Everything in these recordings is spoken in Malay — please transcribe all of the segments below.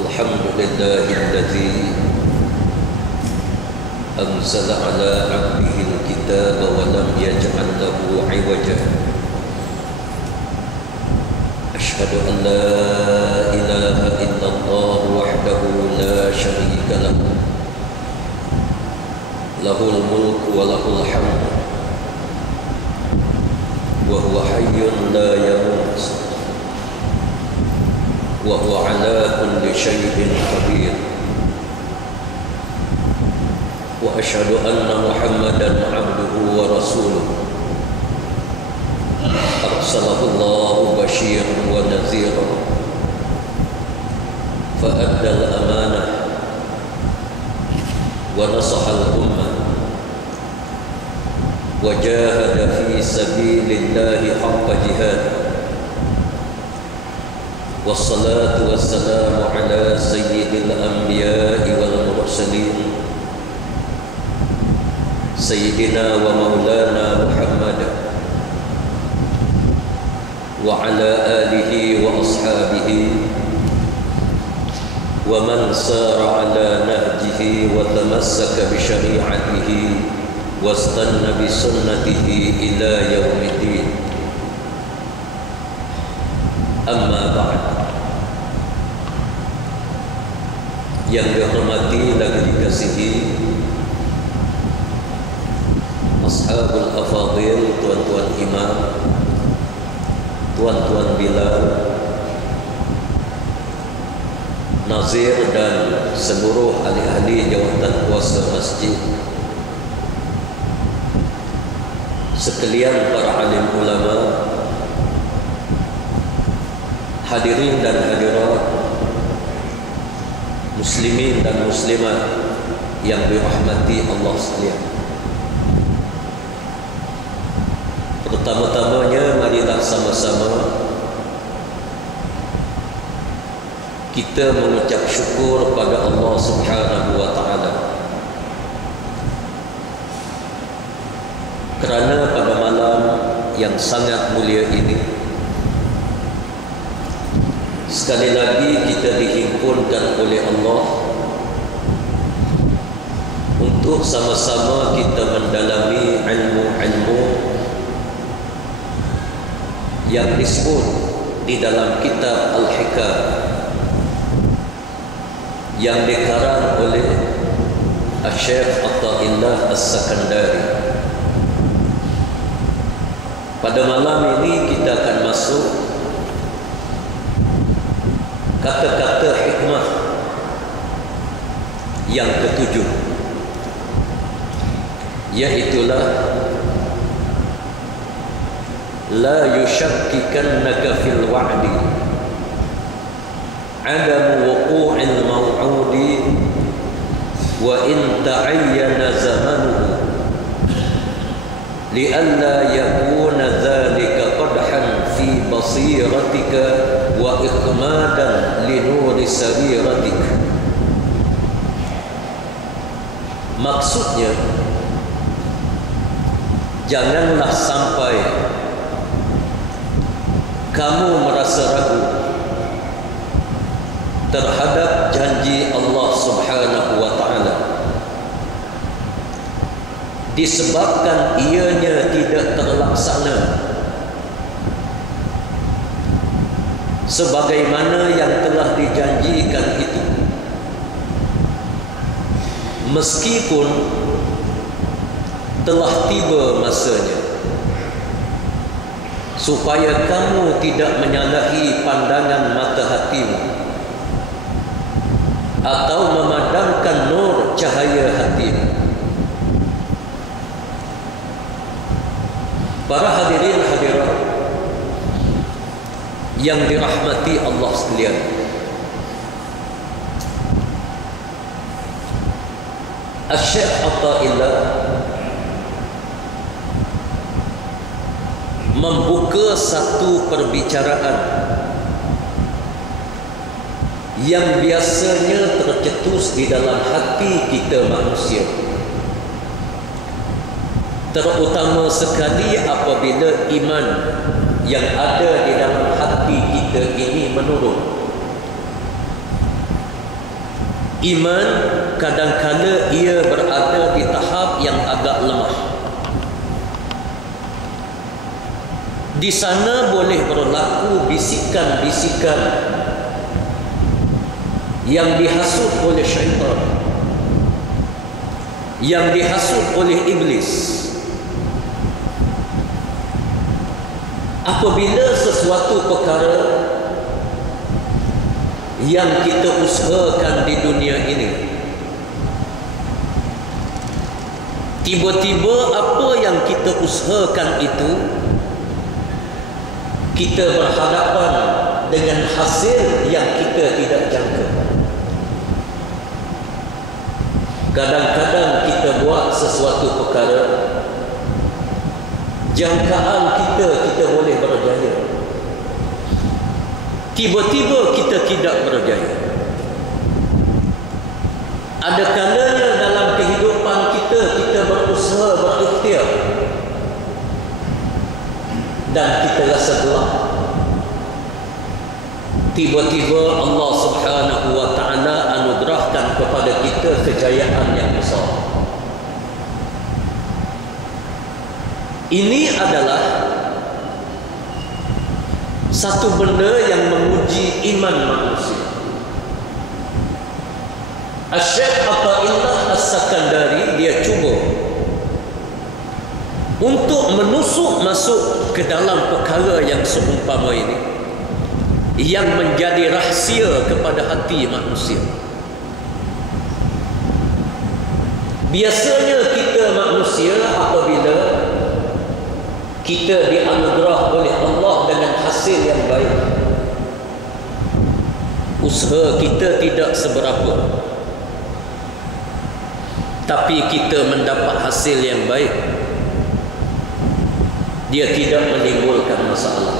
الحمد لله الذي أنزل على عبده الكتاب ولم يجعل له عوجا. أشهد أن لا إله إلا الله وحده لا شريك له، له الملك وله الحمد وهو حي لا يموت وهو على كل شيء قدير. وأشهد أن محمدا عبده ورسوله أرسله الله بشيرا ونذيرا فأدى الأمانة ونصح الأمة وجاهد في سبيل الله حق جهاده. والصلاة والسلام على سيد الأنبياء والمرسلين سيدنا ومولانا محمد وعلى آله وأصحابه ومن سار على نهجه وتمسك بشريعته واستنى بسنته إلى يوم الدين. أما بعد، yang dihormati dan dikasihi Ashabul Afadil, tuan-tuan imam, tuan-tuan Bilal, nazir dan seluruh ahli-ahli jawatan kuasa masjid, sekalian para alim ulama, hadirin dan hadirat, muslimin dan muslimat yang dirahmati Allah sekalian. Pertama-tamanya, marilah sama-sama kita mengucap syukur pada Allah Subhanahu wa taala kerana pada malam yang sangat mulia ini sekali lagi kita dihimpunkan oleh Allah untuk sama-sama kita mendalami ilmu-ilmu yang disebut di dalam kitab Al-Hikam yang dikarang oleh Syekh Atha'illah As-Sakandari. Pada malam ini kita akan masuk kata-kata hikmah yang ketujuh, iaitulah la yushakkikannaka fil wa'di adam wuqu'il maw'udi wa in ta'ayyana zamanuhu li'alla yakuna dhalika qadhan fi basiratika wa ikhmadan li nuri sariratika. Maksudnya, janganlah sampai kamu merasa ragu terhadap janji Allah Subhanahu wa taala disebabkan ianya tidak terlaksana sebagaimana yang telah dijanjikan itu, meskipun telah tiba masanya, supaya kamu tidak menyalahi pandangan mata hatimu atau memadamkan nur cahaya hatimu. Para hadirin hadirat yang dirahmati Allah sekalian, Syekh Atha'illah membuka satu perbicaraan yang biasanya tercetus di dalam hati kita manusia, terutama sekali apabila iman yang ada di dalam hati kita ini menurun. Iman kadang-kadang ia berada di tahap yang agak lemah. Di sana boleh berlaku bisikan-bisikan yang dihasut oleh syaitan, yang dihasut oleh iblis. Apabila sesuatu perkara yang kita usahakan di dunia ini, tiba-tiba apa yang kita usahakan itu kita berhadapan dengan hasil yang kita tidak jangka. Kadang-kadang kita buat sesuatu perkara, jangkaan kita boleh berjaya, tiba-tiba kita tidak berjaya. Ada kalanya dalam kehidupan kita berusaha, berikhtiar, dan kita rasa gelap. Tiba-tiba Allah Subhanahu wa ta'ala anugerahkan kepada kita kejayaan yang besar. Ini adalah satu benda yang menguji iman manusia. Asy-Syaikh Athaillah As-Sakandari dia cuba untuk menusuk masuk ke dalam perkara yang seumpama ini, yang menjadi rahsia kepada hati manusia. Biasanya kita manusia apabila kita dianugerah oleh Allah dengan hasil yang baik, usaha kita tidak seberapa, tapi kita mendapat hasil yang baik, dia tidak menimbulkan masalah.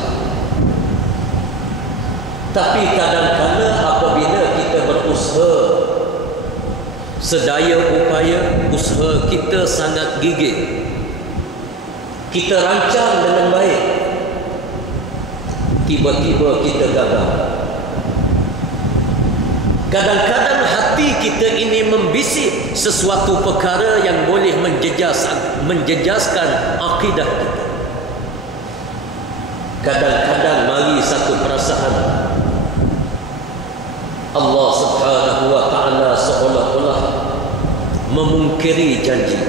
Tapi kadang-kadang apabila kita berusaha sedaya upaya, usaha kita sangat gigih, kita rancang dengan baik, tiba-tiba kita gagal. Kadang-kadang hati kita ini membisik sesuatu perkara yang boleh menjejaskan akidah kita. Kadang-kadang mari satu perasaan, Allah Subhanahu wa ta'ala seolah-olah memungkiri janji.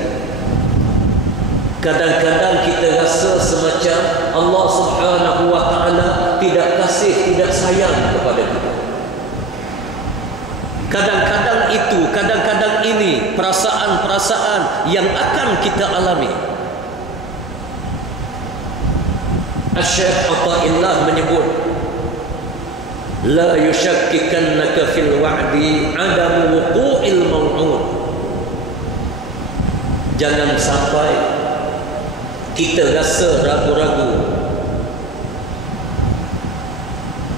Kadang-kadang kita rasa semacam Allah Subhanahu wa ta'ala tidak kasih, tidak sayang kepada kita. Kadang-kadang itu, kadang-kadang ini perasaan-perasaan yang akan kita alami. Asy-Syaikh Athaillah menyebut, la yushakkikannaka fil wa'di adamu wuqu'il maw'ud. Jangan sampai kita rasa ragu-ragu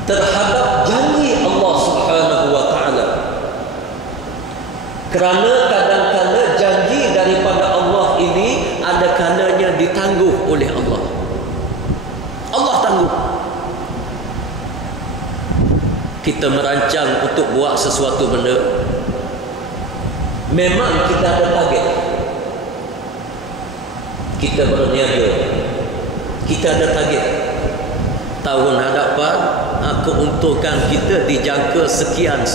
terhadap janji Allah Subhanahu wa ta'ala, kerana kadang-kadang janji daripada Allah ini ada kalanya ditangguh oleh Allah. Allah tangguh. Kita merancang untuk buat sesuatu benda, memang kita ada target, kita berniaga, kita ada target. Tahun hadapan keuntungan kita dijangka sekian.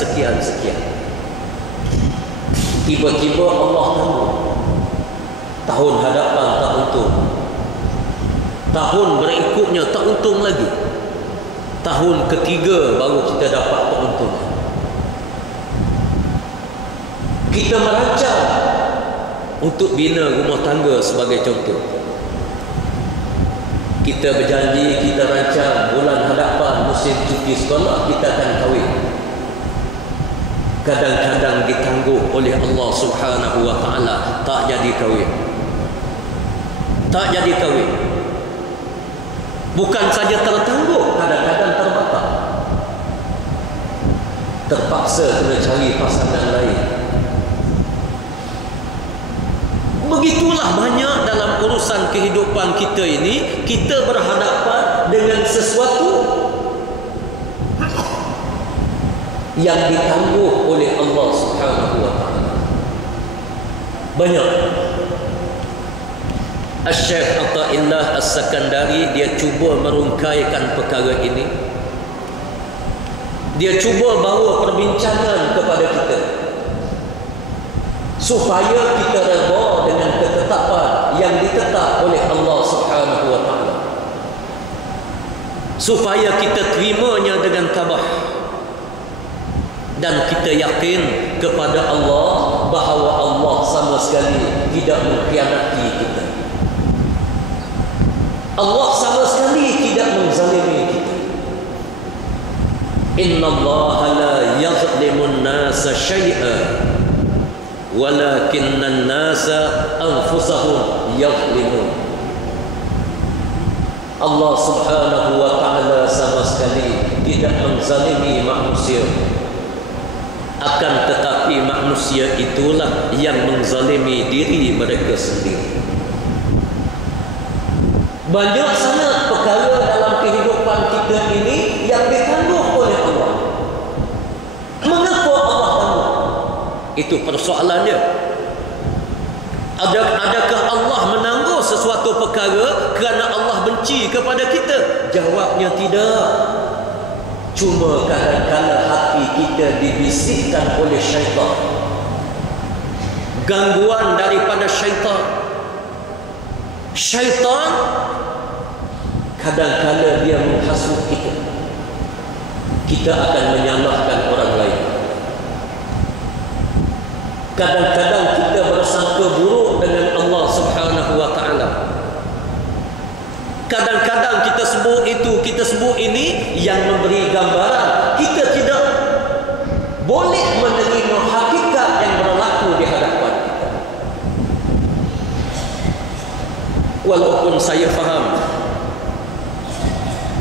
Tiba-tiba Allah tangguh. Tahun hadapan tak untung, tahun berikutnya tak untung lagi, tahun ketiga baru kita dapat keuntungan. Kita merancang untuk bina rumah tangga sebagai contoh. Kita berjanji, kita rancang bulan hadapan musim cuti sekolah kita akan kahwin. Kadang-kadang ditangguh oleh Allah Subhanahu wa ta'ala, tak jadi kahwin. Tak jadi kahwin. Bukan saja tertangguh, kadang-kadang terbatal. Terpaksa kena cari pasangan lain. Begitulah banyak dalam urusan kehidupan kita ini, kita berhadapan dengan sesuatu yang ditangguh oleh Allah Subhanahu wa taala. Banyak. Syekh Athaillah As-Sakandari dia cuba merungkaikan perkara ini. Dia cuba bawa perbincangan kepada kita supaya kita redha dengan ketetapan yang ditetap oleh Allah Subhanahu wa taala, supaya kita terimanya dengan tabah dan kita yakin kepada Allah bahawa Allah sama sekali tidak mengkhianati kita. Allah sama sekali tidak menzalimi kita. Inna Allah la yazlimun nasa syai'an walakinnan nasa anfusahum yazlimun. Allah Subhanahu wa taala sama sekali tidak menzalimi manusia, akan tetapi manusia itulah yang menzalimi diri mereka sendiri. Banyak sangat perkara dalam kehidupan kita ini yang ditangguh oleh Allah. Mengapa Allah tangguh? Itu persoalannya. Adakah Allah menangguh sesuatu perkara kerana Allah benci kepada kita? Jawabnya tidak. Cuma kadang-kadang hati kita dibisikkan oleh syaitan. Gangguan daripada syaitan. Syaitan kadang-kadang dia menghasut kita. Kita akan menyalahkan orang lain. Kadang-kadang kita bersangka buruk dengan Allah Subhanahu wa taala. Kadang-kadang kita sebut itu, kita sebut ini yang memberi gambaran kita tidak boleh menerima hakikat yang berlaku di hadapan kita. Walaupun saya faham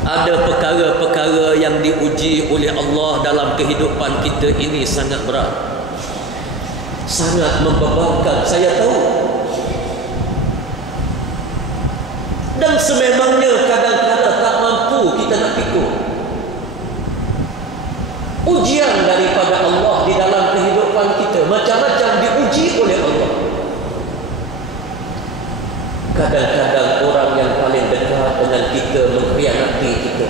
ada perkara-perkara yang diuji oleh Allah dalam kehidupan kita ini sangat berat, sangat membebankan, saya tahu. Dan sememangnya kadang-kadang tak mampu kita nak pikul. Ujian daripada Allah di dalam kehidupan kita macam-macam diuji oleh Allah. Kadang-kadang orang yang paling dekat dengan kita mengkhianati kita.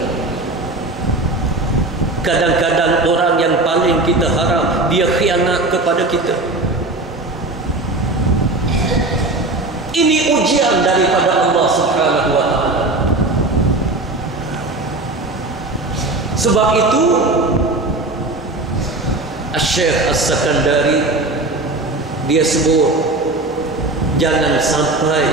Kadang-kadang orang yang paling kita harap dia khianat kepada kita. Ini ujian daripada Allah Subhanahu wa taala. Sebab itu Syekh As-Sakandari dia sebut, jangan sampai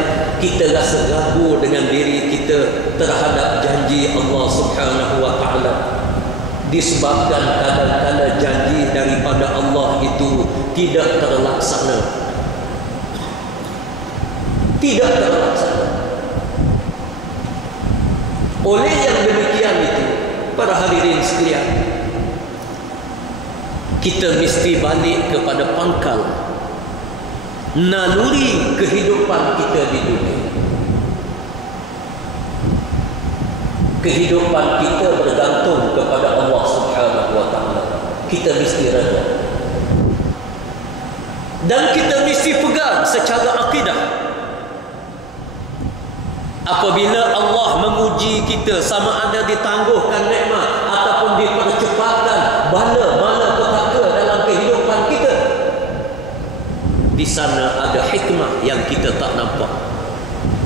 kita rasa ragu dengan diri kita terhadap janji Allah Subhanahu wa taala, disebabkan kadang-kadang janji daripada Allah itu tidak terlaksana. Tidak terlaksana. Oleh yang demikian itu, para hadirin sekalian, kita mesti balik kepada pangkal naluri kehidupan kita di dunia. Kehidupan kita bergantung kepada Allah Subhanahu wa taala. Kita mesti redha. Dan kita mesti pegang secara akidah. Apabila Allah menguji kita, sama ada ditangguhkan nikmat ataupun dipercepatkan bala-bala petaka dalam kehidupan kita, di sana ada hikmah yang kita tak nampak.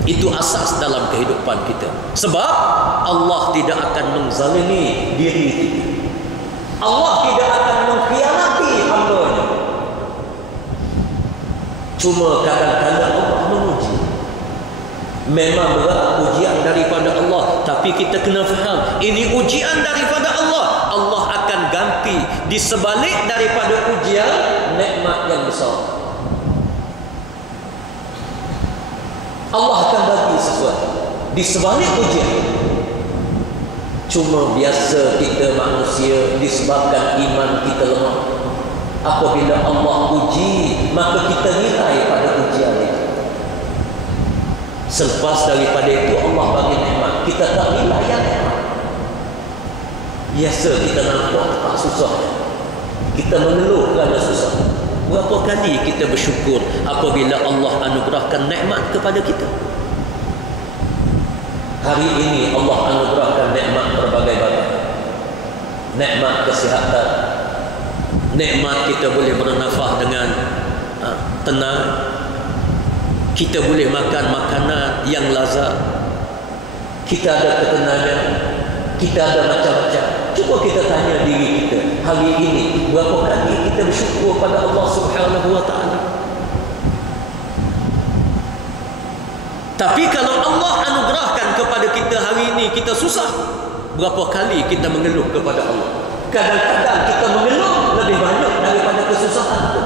Itu asas dalam kehidupan kita. Sebab Allah tidak akan menzalimi diri kita. Allah tidak akan mengkhianati hamba-Nya. Cuma kadang-kadang Allah menguji. Memang berat ujian daripada Allah, tapi kita kena faham ini ujian daripada Allah. Allah akan ganti di sebalik daripada ujian nikmat yang besar. Allah akan bagi sesuatu di sebalik ujian. Cuma biasa kita manusia disebabkan iman kita lemah. Apabila Allah uji, maka kita nilai pada ujian itu. Selepas daripada itu Allah bagi nikmat, kita tak nilai yang nikmat. Biasa kita nampak tak susah. Kita mengeluh kerana susah. Berapa kali kita bersyukur apabila Allah anugerahkan nikmat kepada kita? Hari ini Allah anugerahkan nikmat berbagai-bagai. Nikmat kesihatan, nikmat kita boleh bernafas dengan tenang, kita boleh makan makanan yang lazat, kita ada ketenangan, kita ada macam-macam. Cuba kita tanya diri kita, hari ini berapa kali kita bersyukur pada Allah Subhanahu wa taala? Tapi kalau Allah anugerahkan kepada kita hari ini kita susah, berapa kali kita mengeluh kepada Allah? Kadang-kadang kita mengeluh lebih banyak daripada kesusahan itu.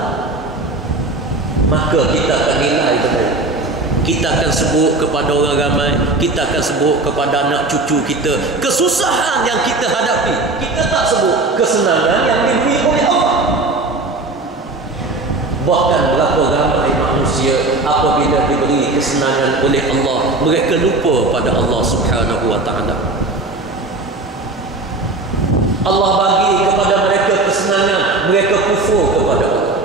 Maka kita akan nilai benda. Kita akan sebut kepada orang ramai, kita akan sebut kepada anak cucu kita kesusahan yang kita hadapi. Kita tak sebut kesenangan yang diberi oleh Allah. Bahkan berapa ramai manusia apabila diberi kesenangan oleh Allah, mereka lupa pada Allah Subhanahu wa taala. Allah bagi kepada mereka kesenangan, mereka kufur kepada Allah.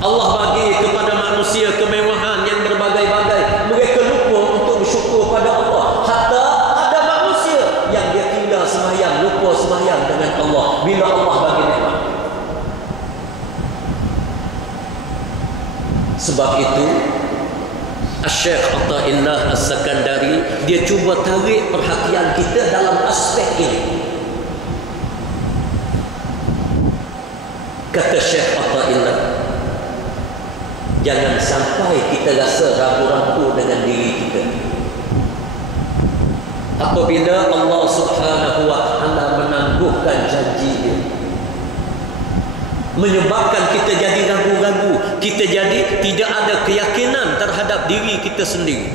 Allah bagi kepada manusia kemewahan yang berbagai-bagai, mereka lupa untuk bersyukur pada Allah. Hatta ada manusia yang dia tinggal sembahyang, lupa sembahyang dengan Allah bila Allah bagi nikmat. Sebab itu Syekh Atha'illah As-Sakandari dia cuba tarik perhatian kita dalam aspek ini. Kata Syekh Atha'illah, jangan sampai kita rasa ragu-ragu dengan diri kita. Apabila Allah Subhanahu wa taala menangguhkan janji dia, menyebabkan kita jadi ragu-ragu, kita jadi tidak ada keyakinan terhadap diri kita sendiri.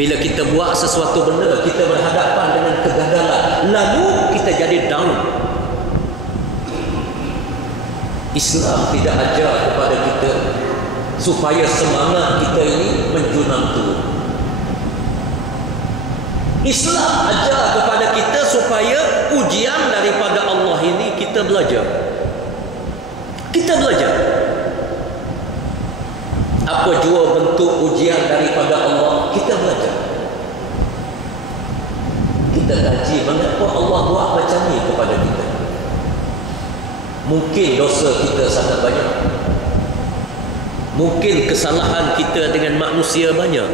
Bila kita buat sesuatu benda, kita berhadapan dengan kegagalan, lalu kita jadi down. Islam tidak ajar kepada kita supaya semangat kita ini menjunam turun. Islam ajar kepada kita supaya ujian daripada Allah ini kita belajar. Kita belajar. Apa jua bentuk ujian daripada Allah, kita belajar. Kita kaji mengapa Allah buat macam ni kepada kita. Mungkin dosa kita sangat banyak. Mungkin kesalahan kita dengan manusia banyak.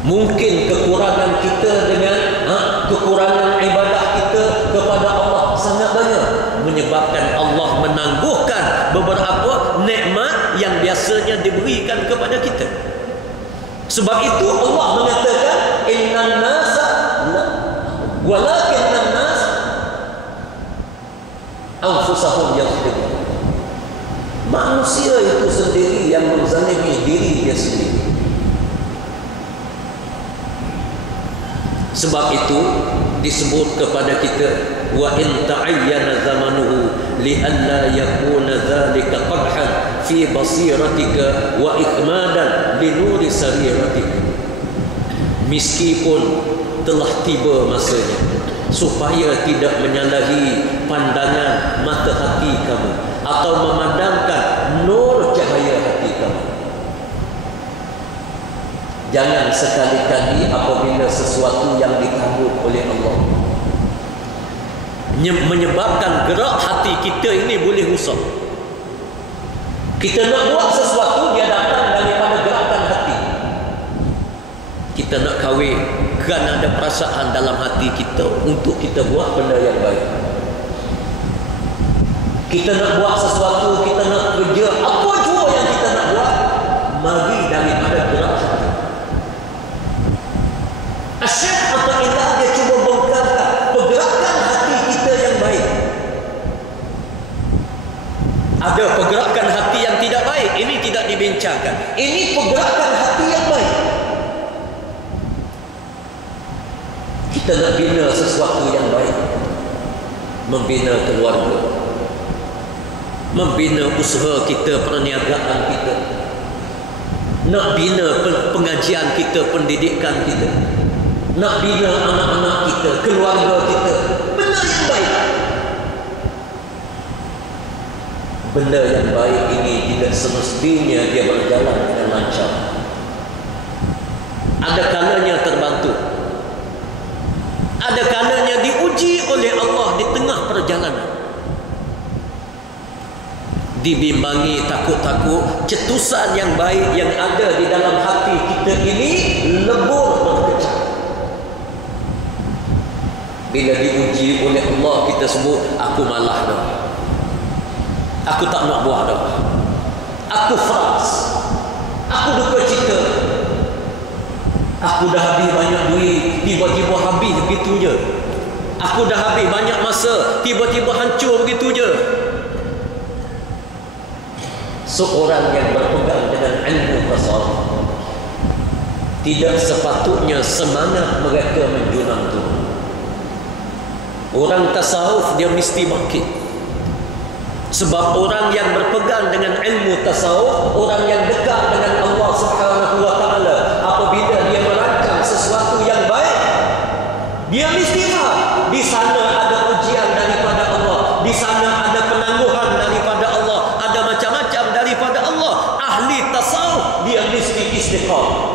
Mungkin kekurangan kita dengan kekurangan ibadah kita kepada Allah sangat banyak, menyebabkan Allah menangguhkan beberapa nikmat yang biasanya diberikan kepada kita. Sebab itu Allah mengatakan innan nasa walakinnan nas anfusahum yazlimun. Manusia itu sendiri yang menzalimi diri dia sendiri. Sebab itu disebut kepada kita wa in ta'ayyana zamanuhu li alla yakuna dhalika qadhan fi basiratika wa ikmadan li nuri sariratika. Meskipun telah tiba masanya supaya tidak menyalahi pandangan mata hati kamu atau memandangkan nur cahaya hati kamu. Jangan sekali-kali apabila sesuatu yang ditangguh oleh Allah menyebabkan gerak hati kita ini boleh rusak. Kita nak buat sesuatu, dia datang daripada gerakan hati. Kita nak kahwin kerana ada perasaan dalam hati kita untuk kita buat benda yang baik. Kita nak buat sesuatu, kita nak kerja, apa jua yang kita nak buat, mari daripada gerak hati. Syekh Atha'illah dia cuba bongkarkan pergerakan hati kita yang baik. Ada pergerakan hati yang tidak baik, ini tidak dibincangkan. Ini pergerakan hati yang baik. Kita nak bina sesuatu yang baik, membina keluarga, membina usaha kita, perniagaan kita, nak bina pengajian kita, pendidikan kita, nak bina anak-anak kita, keluarga kita, benda yang baik. benda yang baik ini tidak semestinya dia berjalan dengan lancar. Ada kalanya terbantu, ada kalanya diuji oleh Allah di tengah perjalanan, dibimbangi takut-takut cetusan yang baik yang ada di dalam hati kita ini lebur berkecam. Bila diuji oleh Allah, kita sebut, aku malah dah, aku tak nak buat dah, aku fras, aku duka cita, aku dah habis banyak duit, tiba-tiba habis begitu je, aku dah habis banyak masa, tiba-tiba hancur begitu je. Seorang yang berpegang dengan ilmu tasawuf, tidak sepatutnya semangat mereka menjunang tu. Orang tasawuf dia mesti bangkit. Sebab orang yang berpegang dengan ilmu tasawuf, orang yang dekat dengan Allah Subhanahu wa taala, apabila dia merancang sesuatu yang baik, dia mesti faham di sana ada ujian daripada Allah, di sana ada penangguhan daripada Allah, ada macam-macam daripada Allah. Ahli tasawuf dia mesti istiqamah,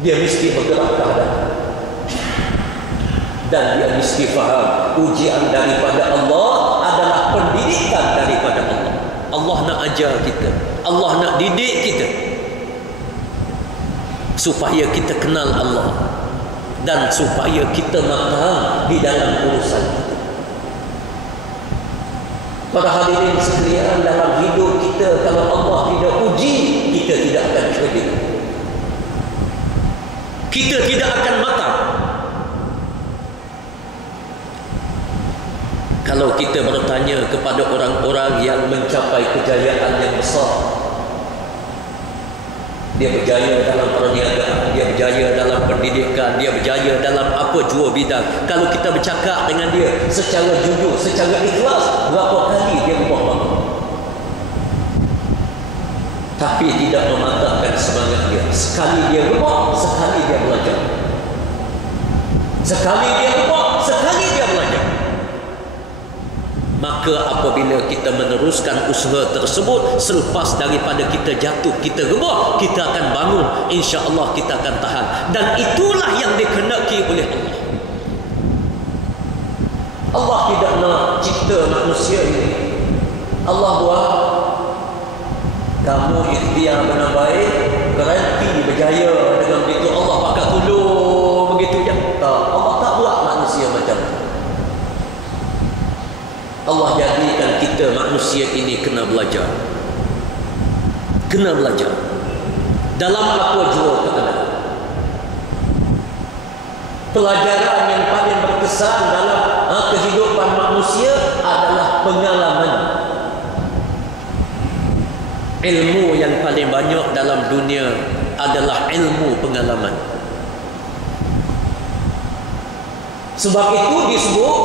dia mesti bergerak ke hadapan, dan dia mesti faham ujian daripada Allah adalah pendidikan daripada Allah. Allah nak ajar kita, Allah nak didik kita supaya kita kenal Allah dan supaya kita matang di dalam urusan kita. Para hadirin sekalian, dalam hidup kita kalau Allah tidak uji, kita tidak akan kredit, kita tidak akan matang. Kalau kita bertanya kepada orang-orang yang mencapai kejayaan yang besar, dia berjaya dalam perniagaan, dia berjaya dalam pendidikan, dia berjaya dalam apa jua bidang, kalau kita bercakap dengan dia secara jujur, secara ikhlas, berapa kali dia ubah bangun, tapi tidak mematahkan semangat dia. Sekali dia ubah, sekali dia belajar, sekali dia ubah, sekali dia belajar. Maka apabila kita meneruskan usaha tersebut, selepas daripada kita jatuh, kita rebah, kita akan bangun, insya-Allah kita akan tahan. Dan itulah yang dikehendaki oleh Allah. Allah tidak nak cipta manusia ini, Allah buat kamu ikhtiar benar baik, garanti berjaya dengan begitu, Allah pakai tolong begitu je. Tak, Allah tak buat manusia macam tu. Allah jadikan kita manusia ini kena belajar, kena belajar dalam apa jua keadaan. Pelajaran yang paling berkesan dalam kehidupan manusia adalah pengalaman. Ilmu yang paling banyak dalam dunia adalah ilmu pengalaman. Sebab itu disebut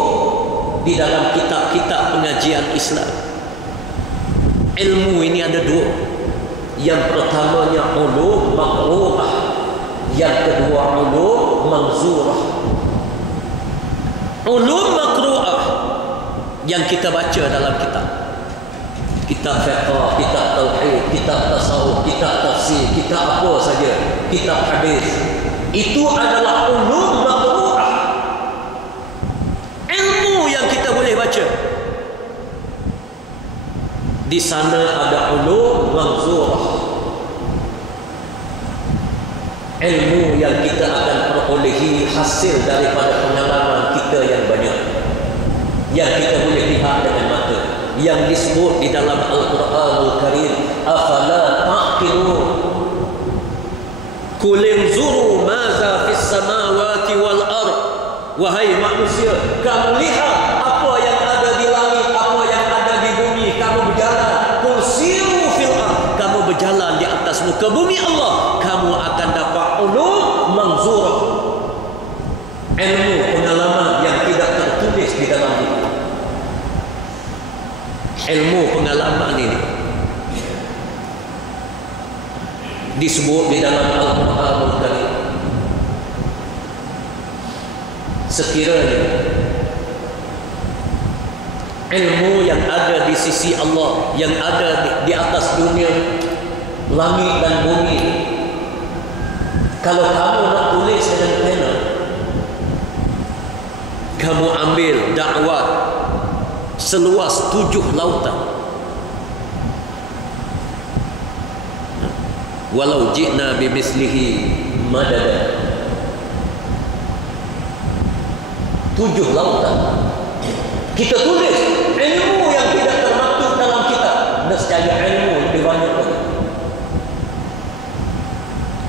di dalam kitab-kitab pengajian Islam, ilmu ini ada dua. Yang pertamanya ulum maqru'ah, yang kedua ulum manzurah. Ulum maqru'ah yang kita baca dalam kitab, kitab fiqh, kitab tauhid, kitab tasawuf, kitab tafsir, kitab apa saja, kitab hadis, itu adalah ulum maqru'ah, boleh baca. Di sana ada ulum manzurah, ilmu yang kita akan perolehi hasil daripada pengalaman kita yang banyak, yang kita boleh lihat dengan mata, yang disebut di dalam Al-Quranul Karim, afala taqilun, qul inzuru maza fis samawati wal ard. Wahai manusia, kamu lihat apa yang ada di langit, apa yang ada di bumi. Kamu berjalan, qul siru fil ard, kamu berjalan di atas muka bumi Allah, kamu akan dapat ulum manzurah, ilmu pengalaman yang tidak tertulis di dalam buku. Ilmu pengalaman ini disebut di dalam Al-Quranul Karim. Sekiranya ilmu yang ada di sisi Allah, yang ada di atas dunia langit dan bumi. Kalau kamu nak tulis dengan pena, kamu ambil dakwah seluas 7 lautan. Walau ji'na bimislihi madada. 7 lautan kita tulis ilmu yang tidak termaktub dalam kitab. Nescaya ilmu lebih banyak lagi.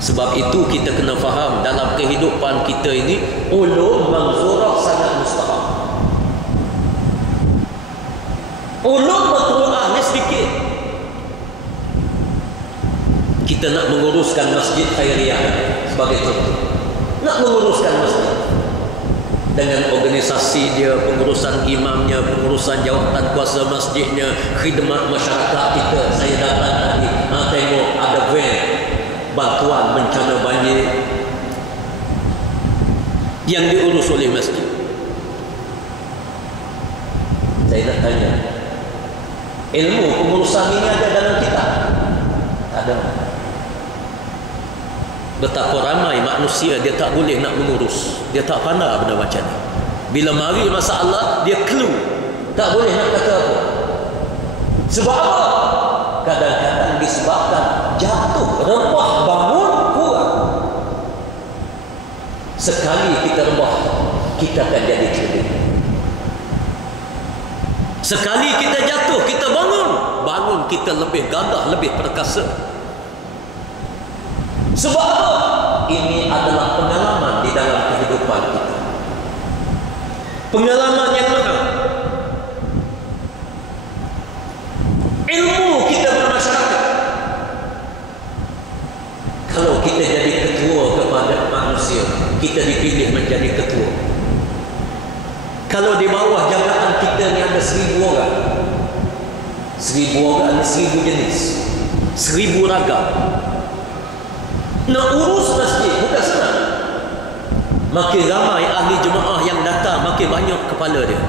Sebab itu kita kena faham dalam kehidupan kita ini, ulum manzurah sangat mustahab. Ulum makruah ni sedikit. Kita nak menguruskan masjid khairiyah sebagai contoh, nak menguruskan masjid dengan organisasi dia, pengurusan imamnya, pengurusan jawatan kuasa masjidnya, khidmat masyarakat kita. Saya datang tadi, tengok ada van bantuan bencana banjir yang diurus oleh masjid. Saya nak tanya, ilmu pengurusan ini ada dalam kitab? Tak ada. Betapa ramai manusia dia tak boleh nak mengurus, dia tak pandai benda macam ni. Bila mari masalah, dia clue, tak boleh nak kata apa. Sebab apa? Kadang-kadang disebabkan jatuh, rembah bangun kurang. Sekali kita rembah, kita akan jadi cerdik. Sekali kita jatuh, kita bangun kita lebih gagah, lebih perkasa. Sebab apa? Ini adalah pengalaman di dalam kehidupan kita. Pengalaman yang mahal. Ilmu kita bermasyarakat. Kalau kita jadi ketua kepada manusia, kita dipilih menjadi ketua. Kalau di bawah jabatan kita ni ada 1000 orang. 1000 orang, 1000 jenis, 1000 ragam. Nak urus masjid bukan senang. Makin ramai ahli jemaah yang datang, makin banyak kepala dia,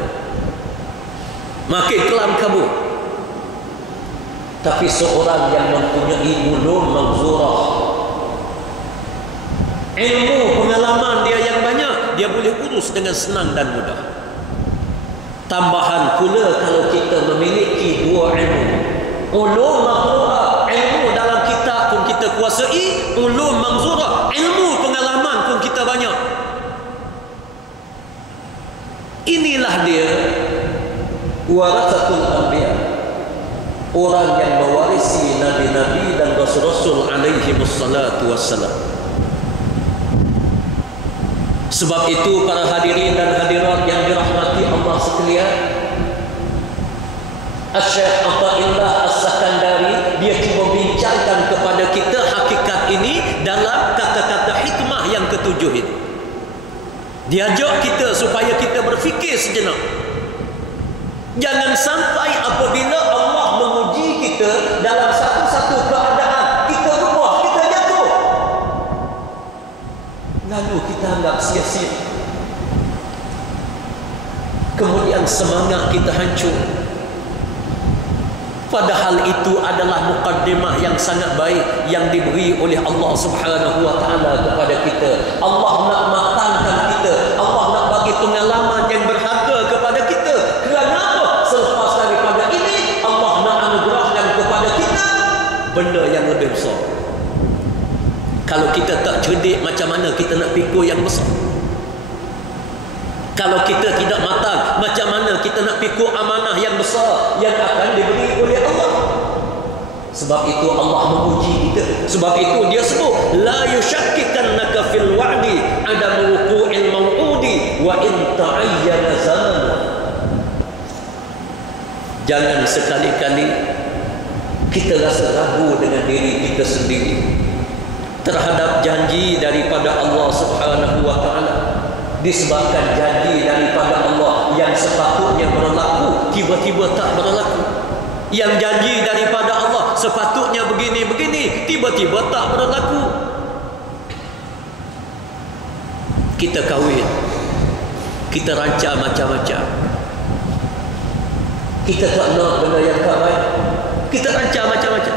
makin kelam kabut. Tapi seorang yang mempunyai ulum manzurah, ilmu pengalaman dia yang banyak, dia boleh urus dengan senang dan mudah. Tambahan pula kalau kita memiliki 2 ilmu, ulum manzurah, ilmu dalam kitab pun kita kuasai, ulum manzurah, ilmu pengalaman pun kita banyak. Inilah dia warasatul anbiya, orang yang mewarisi nabi-nabi dan rasul-rasul alaihi wassalatu wassalam. Sebab itu para hadirin dan hadirat yang dirahmati Allah sekalian, Syekh Athaillah As-Sakandari dia cuba bincangkan kepada kita hakikat ini dalam kata-kata hikmah yang ke-7 ini. Dia ajak kita supaya kita berfikir sejenak. Jangan sampai apabila Allah menguji kita dalam satu-satu keadaan, kita rebah, kita jatuh, lalu kita anggap sia-sia, kemudian semangat kita hancur. Padahal itu adalah mukaddimah yang sangat baik yang diberi oleh Allah Subhanahu wa taala kepada kita. Allah nak matangkan kita, Allah nak bagi pengalaman yang berharga kepada kita. Kerana apa? Selepas daripada ini, Allah nak anugerahkan kepada kita benda yang lebih besar. Kalau kita tak cerdik, macam mana kita nak fikir yang besar? Kalau kita tidak matang, macam mana kita nak fikir amanah yang besar yang akan diberi oleh Allah? Sebab itu Allah menguji kita. Sebab itu dia sebut, la yushakkikannaka fil wa'di adam wuqu'il maw'udi wa in ta'ayyana zaman. Jangan sekali-kali kita rasa ragu dengan diri kita sendiri terhadap janji daripada Allah Subhanahu wa taala. Disebabkan janji daripada Allah yang sepatutnya berlaku tiba-tiba tak berlaku. Yang janji daripada Allah sepatutnya begini-begini tiba-tiba tak berlaku. Kita kahwin, kita rancang macam-macam, Kita tak nak benda yang tak baik. Kita rancang macam-macam.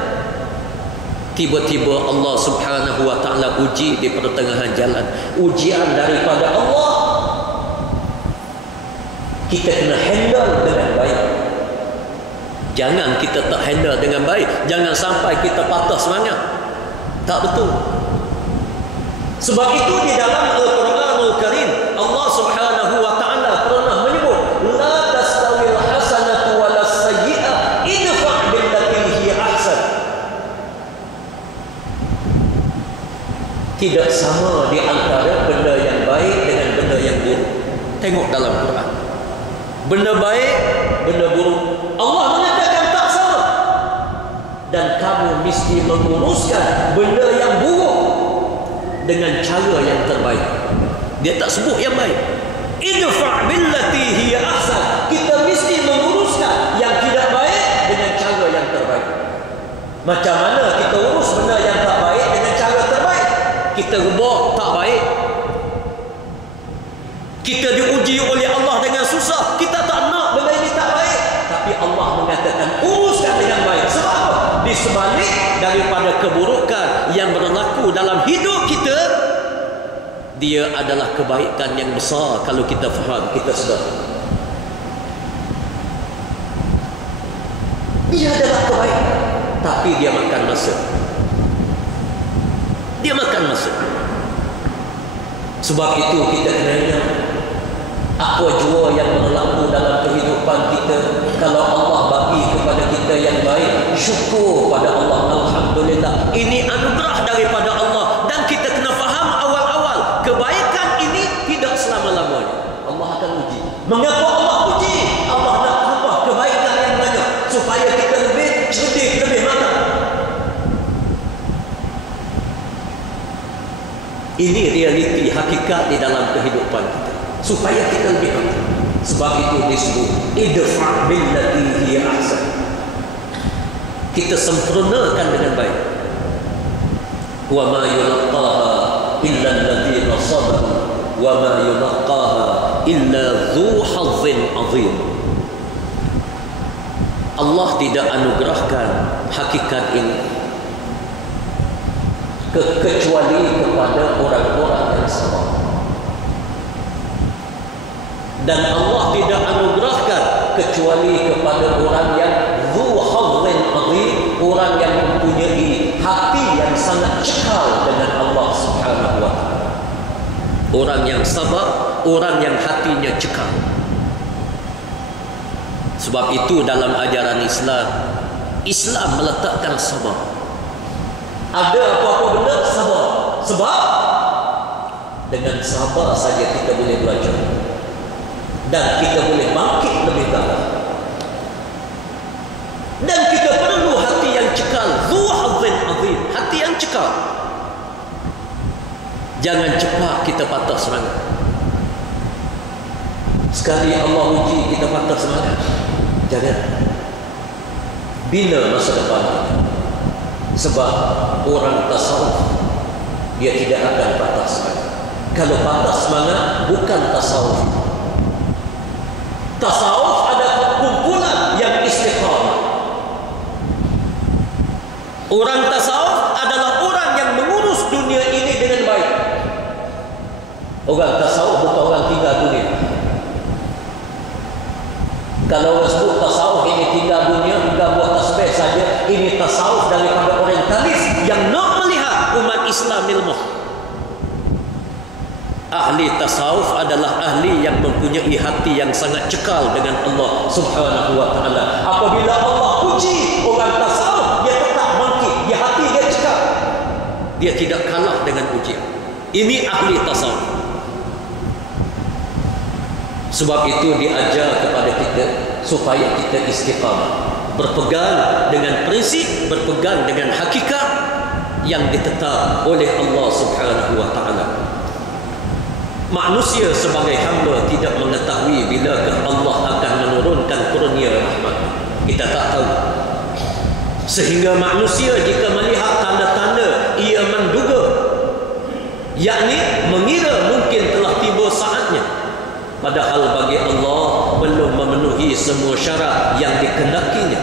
Tiba-tiba Allah Subhanahu wa ta'ala uji di pertengahan jalan. Ujian daripada Allah. Kita kena handle dengan baik. Jangan kita tak handle dengan baik. Jangan sampai kita patah semangat. Tak betul. Sebab itu di dalam Al-Quranul Karim, Allah Subhanahu wa ta'ala pernah menyebut, la tastawil hasanatu walas sayyi'ah idfa' billati hiya ahsan. Tidak sama di antara benda yang baik dengan benda yang buruk. Tengok dalam Quran. Benda baik, benda buruk. Allah mengatakan tak sama. Dan kamu mesti menguruskan benda yang buruk dengan cara yang terbaik. Dia tak sebut yang baik. Idfa' billati hiya ahsan. Kita mesti menguruskan yang tidak baik dengan cara yang terbaik. Macam mana kita urus benda yang tak baik dengan cara terbaik? Kita rebak tak baik. Kita diuji oleh Allah dengan susah. Kita tak nak benda ini tak baik. Tapi Allah mengatakan uruskan dengan baik. Sebab apa? Di sebalik daripada keburukan yang berlaku dalam hidup kita, dia adalah kebaikan yang besar kalau kita faham, kita sedar. Dia adalah kebaikan, tapi dia makan masa. Dia makan masa. Sebab itu kita kena ingat, apa jua yang berlaku dalam kehidupan kita, kalau Allah bagi kepada kita yang baik, syukur pada Allah. Alhamdulillah, ini anugerah daripada Allah. Dan kita kena faham awal-awal, kebaikan ini tidak selama-lamanya. Allah akan uji. Mengapa Allah uji? Allah nak tambah kebaikan yang banyak supaya kita lebih cerdik, lebih matang. Ini realiti hakikat di dalam kehidupan kita, supaya kita lebih matang. Sebab itu disebut idfa' billati hiya ahsan. Kita sempurnakan dengan baik. Wa ma yulqaha illa alladhina sabaru wa ma yulqaha illa dzu hazzin azim. Allah tidak anugerahkan hakikat ini kecuali kepada orang-orang yang sabar. Dan Allah tidak anugerahkan kecuali kepada orang yang dzu hazzin azim, orang yang mempunyai hati yang sangat cekal dengan Allah Subhanahu wa ta'ala. Orang yang sabar, orang yang hatinya cekal. Sebab itu dalam ajaran Islam, Islam meletakkan sabar. Ada apa-apa benda, sabar. Sebab dengan sabar saja kita boleh belajar. Dan kita boleh bangkit lebih baik. Dan kita perlu hati yang cekal, dzu hazzin azim, hati yang cekal. Jangan cepat kita patah semangat. Sekali Allah uji kita patah semangat, jangan. Bina masa depan. Sebab orang tasawuf, dia tidak akan patah semangat. Kalau patah semangat, bukan tasawuf. Tasawuf adalah kumpulan yang istiqamah. Orang tasawuf adalah orang yang mengurus dunia ini dengan baik. Orang tasawuf bukan orang tinggal dunia. Kalau orang sebut tasawuf ini tinggal dunia, bukan buat tasbih saja, ini tasawuf daripada orientalis yang nak melihat umat Islam ilmu. Ahli tasawuf adalah ahli yang mempunyai hati yang sangat cekal dengan Allah Subhanahu wa ta'ala. Apabila Allah uji orang tasawuf, dia tetap bangkit, dia hati dia cekal, dia tidak kalah dengan ujian. Ini ahli tasawuf. Sebab itu diajar kepada kita supaya kita istiqamah, berpegang dengan prinsip, berpegang dengan hakikat yang ditetap oleh Allah Subhanahu wa ta'ala. Manusia sebagai hamba tidak mengetahui bilakah Allah akan menurunkan kurnia rahmat. Kita tak tahu. Sehingga manusia jika melihat tanda-tanda, ia menduga, yakni mengira mungkin telah tiba saatnya. Padahal bagi Allah belum memenuhi semua syarat yang dikenakinya,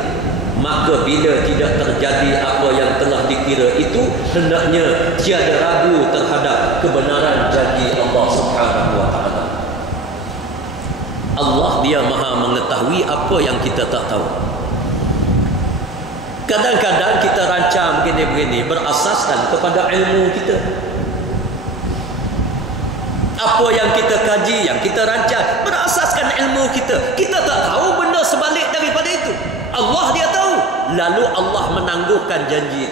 maka bila tidak terjadi apa yang telah dikira itu, hendaknya tiada ragu terhadap kebenaran janji Allah Subhanahu wa taala. Allah dia Maha mengetahui apa yang kita tak tahu. Kadang-kadang kita rancang begini-begini berasaskan kepada ilmu kita. Apa yang kita kaji, yang kita rancang berasaskan ilmu kita. Kita tak tahu benda sebalik daripada itu. Allah dia tahu. Lalu Allah menangguhkan janji.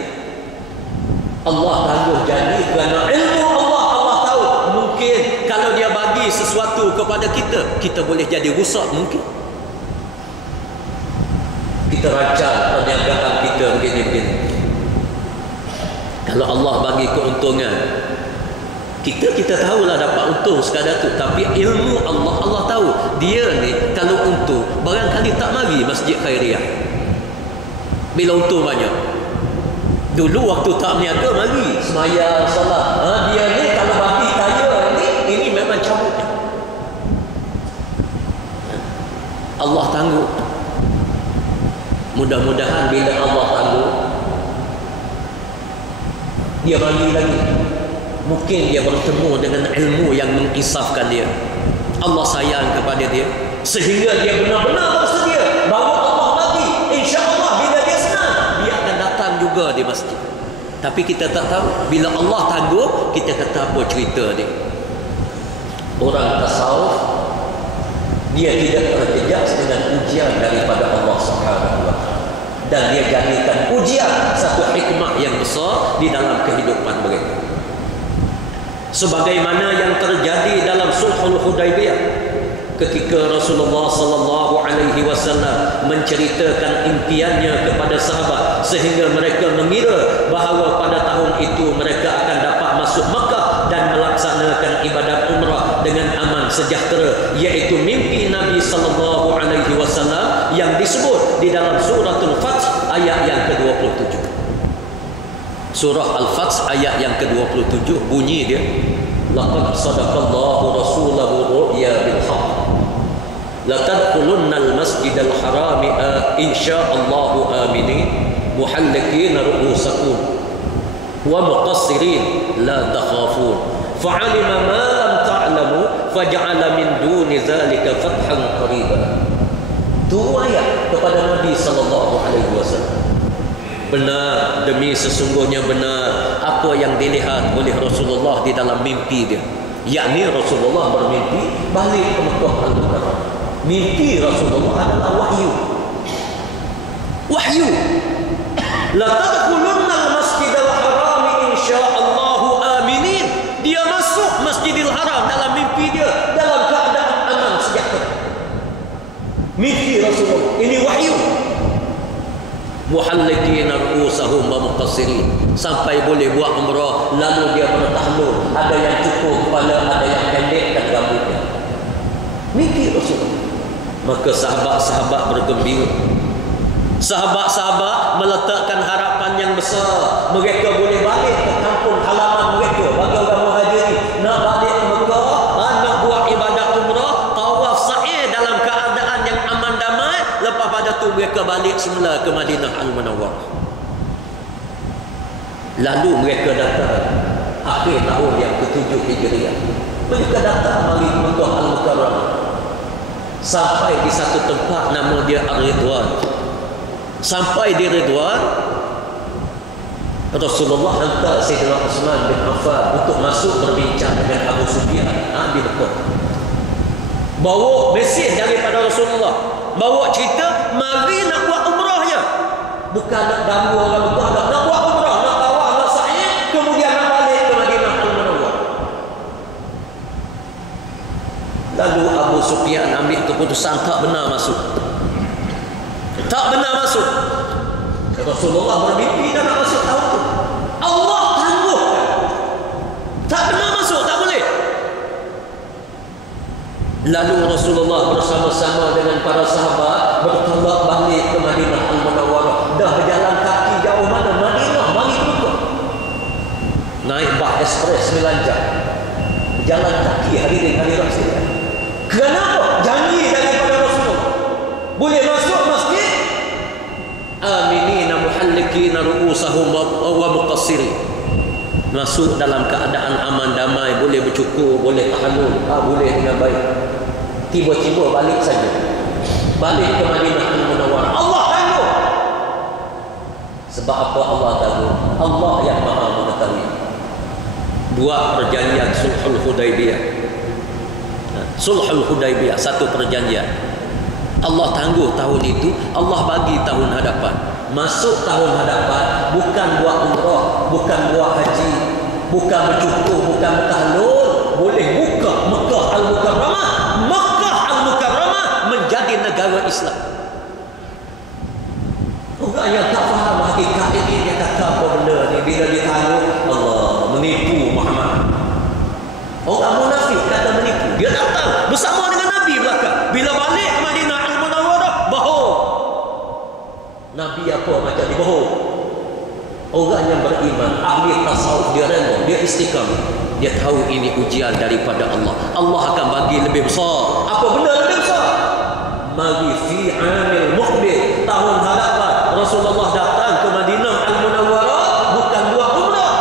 Allah tangguh janji kerana ilmu Allah tahu. Mungkin kalau dia bagi sesuatu kepada kita, kita boleh jadi rusak mungkin. Kita rancang perniagaan kita begini-begini. Kalau Allah bagi keuntungan, kita tahulah dapat untung sekadar tu, tapi ilmu Allah tahu dia ni kalau untung barangkali tak mari masjid khairiyah bila untung banyak. Dulu waktu tak berniaga mari sembahyang solat. Dia ni kalau bagi kaya ini memang cabut. Allah tangguh. Mudah-mudahan bila Allah tangguh, dia bagi lagi. Mungkin dia bertemu dengan ilmu yang mengisafkan dia. Allah sayang kepada dia sehingga dia benar-benar bersedia bahawa Allah bagi. InsyaAllah bila dia senang, dia akan datang juga di masjid. Tapi kita tak tahu. Bila Allah tangguh, kita kata apa cerita dia. Orang tasawuf, dia tidak terjejas dengan ujian daripada Allah Subhanahu wa taala. Dan dia jadikan ujian satu hikmah yang besar di dalam kehidupan mereka. Sebagaimana yang terjadi dalam Sulhul Hudaybiyah ketika Rasulullah sallallahu alaihi wasallam menceritakan impiannya kepada sahabat sehingga mereka mengira bahawa pada tahun itu mereka akan dapat masuk Makkah dan melaksanakan ibadat umrah dengan aman sejahtera, iaitu mimpi Nabi sallallahu alaihi wasallam yang disebut di dalam suratul Fath ayat yang ke-27. Surah Al-Fath ayat yang ke-27 bunyi dia, laqad sadaqallahu rasulahu ru'ya bil haqq la tadkhulunnal masjidal haram insyaallahu aminin muhallikin ru'usakum wa muqassirin la takhafun fa'alima ma lam ta'lamu faj'ala min duni zalika fathan qariba. Tu ayat kepada Nabi sallallahu alaihi wasallam. Benar, demi sesungguhnya benar apa yang dilihat oleh Rasulullah di dalam mimpi dia. Yakni Rasulullah bermimpi balik ke Mekah Al-Mukarramah. Mimpi Rasulullah adalah wahyu. Wahyu. La tadkhulunna al-masjidal haram insyaallahu aminin. Dia masuk Masjidil Haram dalam mimpi dia dalam keadaan aman sejahtera. Mimpi Rasulullah. Ini wahyu. Muhallikin ru'usahum wa muqassirin, sampai boleh buat umrah lalu dia bertahlul, ada yang cukup kepala, ada yang pendekkan rambutnya. Mimpi Rasulullah. Maka sahabat-sahabat bergembira. Sahabat-sahabat meletakkan harapan yang besar mereka boleh balik ke kampung halaman mereka. Bagi orang muhajirin nak balik ke Mekah, nak buat ibadat umrah, tawaf sa'i dalam keadaan yang aman damai. Lepas pada tu mereka balik semula ke Madinah Al-Munawwarah. Lalu mereka datang akhir tahun yang ke-7 Hijriah. Mereka datang mari ke Mekah Al-Mukarramah. Sampai di satu tempat nama dia Ar-Ridwan. Sampai di Ridwan, Rasulullah hantar Sayyidina Uthman bin Affan untuk masuk berbincang dengan Abu Sufyan di Mekah. Bawa mesej daripada Rasulullah, bawa cerita mari nak buat umrahnya. Bukan nak ganggu orang Mekah, nak buat umrah, nak tawaf, nak sa'i, kemudian nak balik ke Madinah Al-Munawwarah. Lalu Abu Sufyan ambil keputusan tak benar masuk. Tak benar masuk. Rasulullah bermimpi dan nak masuk tahun tu. Allah tangguhkan. Tak benar masuk, tak boleh. Lalu Rasulullah bersama-sama dengan para sahabat bertolak balik ke Madinah Al-Munawwarah. Dah berjalan kaki jauh mana? Madinah, mari ke Mekah. Naik bas ekspres 9 jam. Berjalan kaki hadirin hadirat sekalian. Kenapa? Janji daripada Rasulullah. ru'usahum wa muqassirin. Masuk dalam keadaan aman damai, boleh bercukur, boleh tahalul, boleh dengan baik. Tiba-tiba balik saja. Balik ke Madinah Al-Munawwarah. Allah tangguh. Sebab apa Allah tangguh? Allah yang Maha mengetahui. Buat perjanjian Sulhul Hudaibiyah. Sulhul Hudaibiyah, satu perjanjian. Allah tangguh tahun itu, Allah bagi tahun hadapan. Masuk tahun hadapan, bukan buat umrah, bukan buat haji, bukan bercukur, bukan tahlul, boleh buka Mekah Al-Mukarramah. Mekah Al-Mukarramah menjadi negara Islam. Orang yang tak faham hakikat ini, dia kata apa benda ni, bila ditangguh, Allah menipu Muhammad. Orang munafik kata menipu. Dia datang bersama dengan Nabi belakang. Bila balik ke Madinah Al-Munawwarah, bohong. Nabi apa macam ni, bohong. Orang yang beriman, ahli tasawuf, dia rela, dia istiqamah. Dia tahu ini ujian daripada Allah. Allah akan bagi lebih besar. Apa benda lebih besar? Mari fi amil muqbil, tahun hadapan Rasulullah datang ke Madinah Al-Munawwarah bukan buat umrah.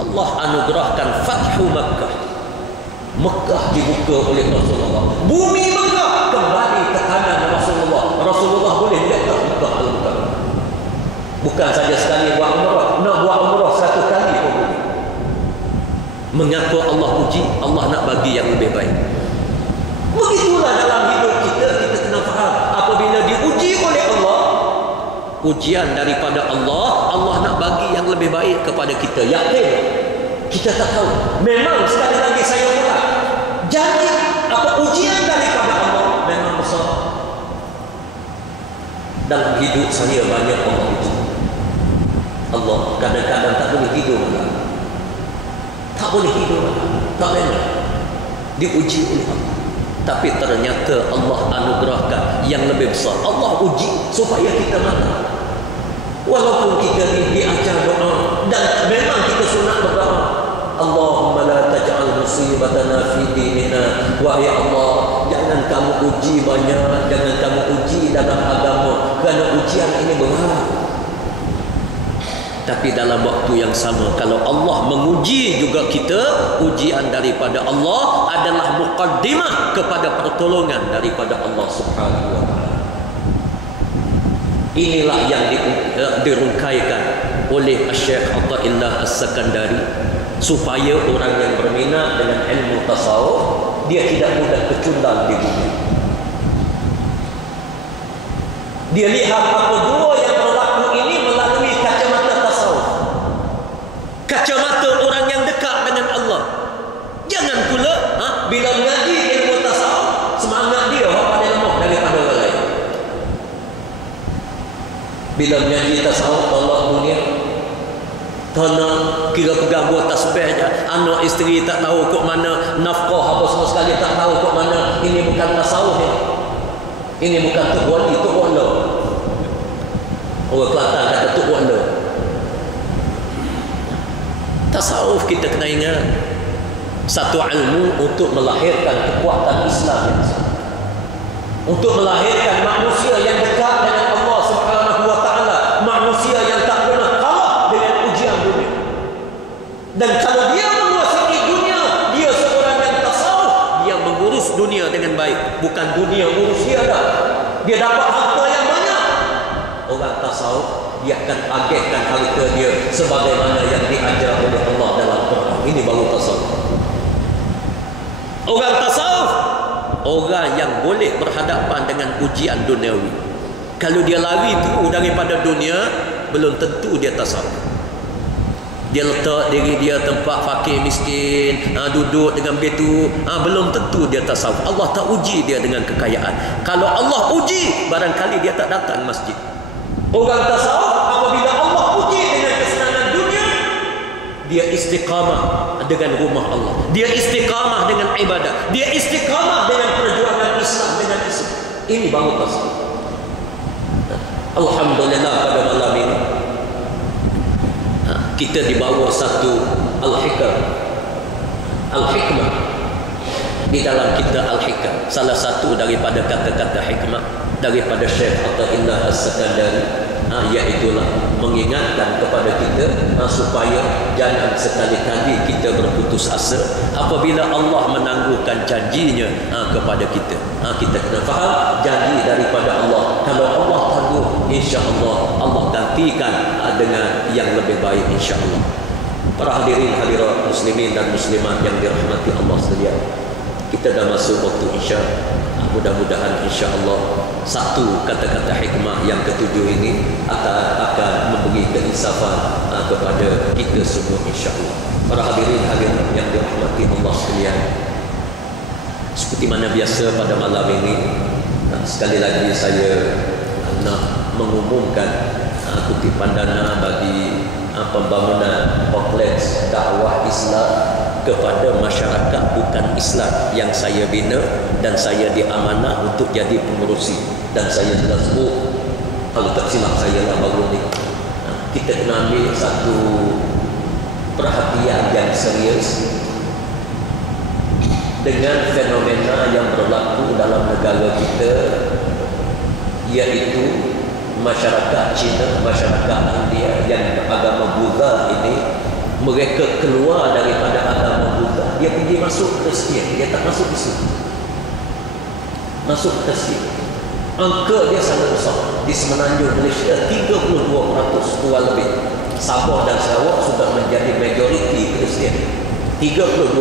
Allah anugerahkan Fathu Makkah. Mekah dibuka oleh Rasulullah. Bumi Mekah kembali ke tangan Rasulullah. Rasulullah boleh lihat Mekah Al-Mukarramah. Bukan saja sekali buat umrah, nak buat umrah satu kali pun boleh. Mengapa Allah uji? Allah nak bagi yang lebih baik. Begitulah dalam hidup kita, kita kena faham. Apabila diuji oleh Allah, ujian daripada Allah, Allah nak bagi yang lebih baik kepada kita. Yakin? Kita tak tahu. Memang sekali lagi saya ulang, jadi apa ujian daripada Allah memang besar. Dalam hidup saya banyak Allah uji. Allah kadang-kadang tak boleh hidup malam. Tak boleh hidup malam. Tak boleh. Diuji oleh Allah. Tapi ternyata Allah anugerahkan yang lebih besar. Allah uji supaya kita makan. Walaupun kita diajar doa, dan memang kita sunat berdoa, Allahumma la taj'al musibatana fi dinina. Wahai Allah, jangan kamu uji banyak, jangan kamu uji dalam agama, kerana ujian ini berat. Tapi dalam waktu yang sama, kalau Allah menguji juga kita, ujian daripada Allah adalah muqaddimah kepada pertolongan daripada Allah Subhanahu wa taala. Inilah yang dirungkaikan oleh Syekh Athaillah As-Sakandari, supaya orang yang berminat dengan ilmu tasawuf, dia tidak mudah kecundang di bumi. Dia lihat apa dua yang berlaku ini melalui kacamata tasawuf, kacamata orang yang dekat dengan Allah. Jangan pula bila mengaji ilmu tasawuf, semangat dia paling lemah daripada orang lain. Bila mengaji tasawuf, tolak dunia, tanah kira pegang buah tasbih je, anak isteri tak tahu kok mana, nafkah apa semua sekali tak tahu kok mana. Ini bukan tasawuf ya. Ini bukan tuk wali, tuk wala. Orang Kelantan kata tuk wala. Tasawuf kita kena ingat, satu ilmu untuk melahirkan kekuatan Islam yang besar, untuk melahirkan manusia yang dekat dengan Allah Subhanahu wa taala, manusia yang tak pernah kalah dengan ujian dunia. Dan kalau dia menguasai dunia, dia seorang yang tasawuf, dia mengurus dunia dengan baik, bukan dunia urus dia dah. Dia dapat harta yang banyak. Orang tasawuf, dia akan agihkan harta dia sebagaimana yang diajar oleh Allah dalam Quran. Ini baru tasawuf. Orang tasawuf, orang yang boleh berhadapan dengan ujian duniawi. Kalau dia lari tu daripada dunia, belum tentu dia tasawuf. Dia letak diri dia tempat fakir miskin, duduk dengan begitu, belum tentu dia tasawuf. Allah tak uji dia dengan kekayaan. Kalau Allah uji, barangkali dia tak datang masjid. Orang tasawuf, apabila Allah uji dengan kesenangan dunia, dia istiqamah dengan rumah Allah, dia istiqamah dengan ibadah, dia istiqamah dengan perjuangan Islam, dengan Islam. Ini baru tasawuf. Alhamdulillah pada malam ini kita dibawa satu Al-Hikmah di dalam kita Al-Hikam, salah satu daripada kata-kata hikmah daripada Syekh Athaillah As-Sakandari. Iaitulah mengingatkan kepada kita supaya jangan sekali-kali kita berputus asa apabila Allah menangguhkan janjinya kepada kita. Kita kena faham janji daripada Allah. Kalau Allah tangguh, insya-Allah Allah gantikan dengan yang lebih baik, insya-Allah. Para hadirin hadirat muslimin dan muslimat yang dirahmati Allah sekalian, kita dah masuk waktu Isya. Mudah-mudahan insya-Allah satu kata-kata hikmah yang ketujuh ini akan memberi keinsafan kepada kita semua, insya-Allah. Para hadirin hadirat yang dirahmati Allah sekalian, seperti mana biasa pada malam ini, sekali lagi saya nak mengumumkan kutipan dana bagi pembangunan kompleks dakwah Islam kepada masyarakat bukan Islam yang saya bina dan saya diamanah untuk jadi pengerusi. Dan saya telah sebut, kalau tak silap saya lah baru ni, kita kena ambil satu perhatian yang serius dengan fenomena yang berlaku dalam negara kita, iaitu masyarakat Cina, masyarakat India yang beragama Buddha ini, mereka keluar daripada agama Buddha, dia pergi masuk Kristian, dia tak masuk Islam, masuk Kristian. Angka dia sangat besar. Di Semenanjung Malaysia 32%, tua lebih. Sabah dan Sarawak sudah menjadi majoriti Kristian. 32%